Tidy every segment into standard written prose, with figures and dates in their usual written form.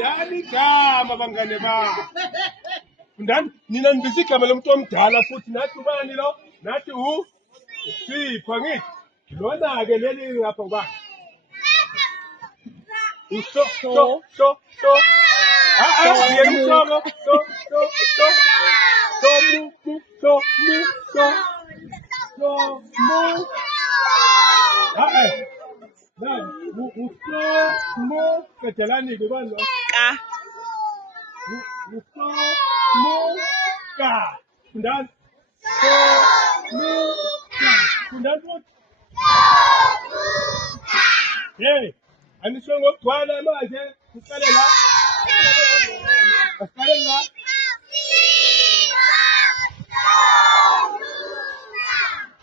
Fundani igama bangane bami. Fundani nina nibiza igama lomuntu omdala futhi nathi ubani lo? Nathi uSipho ngithi. Lona-ke leli ngapha ubani? So. Yena umhloko. Kedelani-ke ubani lo? Usomuka. Fundani. Fundani futhi. Hey, anisho ngokugcwala manje. Siqale la. Asiqale la.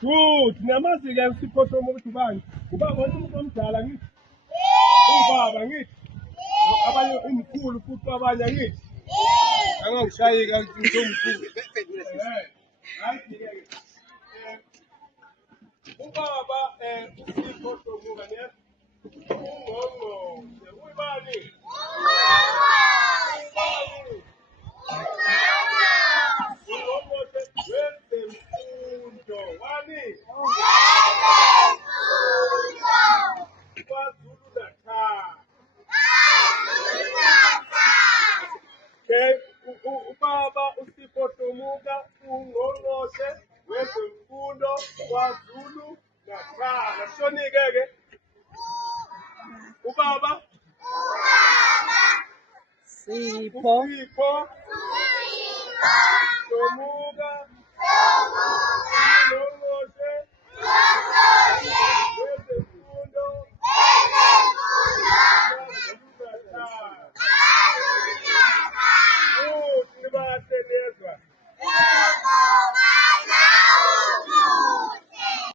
Good. Namazi-ke uSipho ukuthi ubani? Ubaba umuntu omdala ngithi. Ubaba ngithi. Abanye umkhulu futhi abanye ngithi. Angangishayi kakhulu umkhulu. Hayi-ke. Ubaba uSipho Somuka ne. Ungqongqoshe. Uyibani? Ungqongqoshe wezemfundo. Wani? KwaZulu Natal. Okay, ubaba uSipho Somuka ungqongqoshe wezemfundo kwaZulu Natal. Ashonike-ke ubaba Sipho Somuka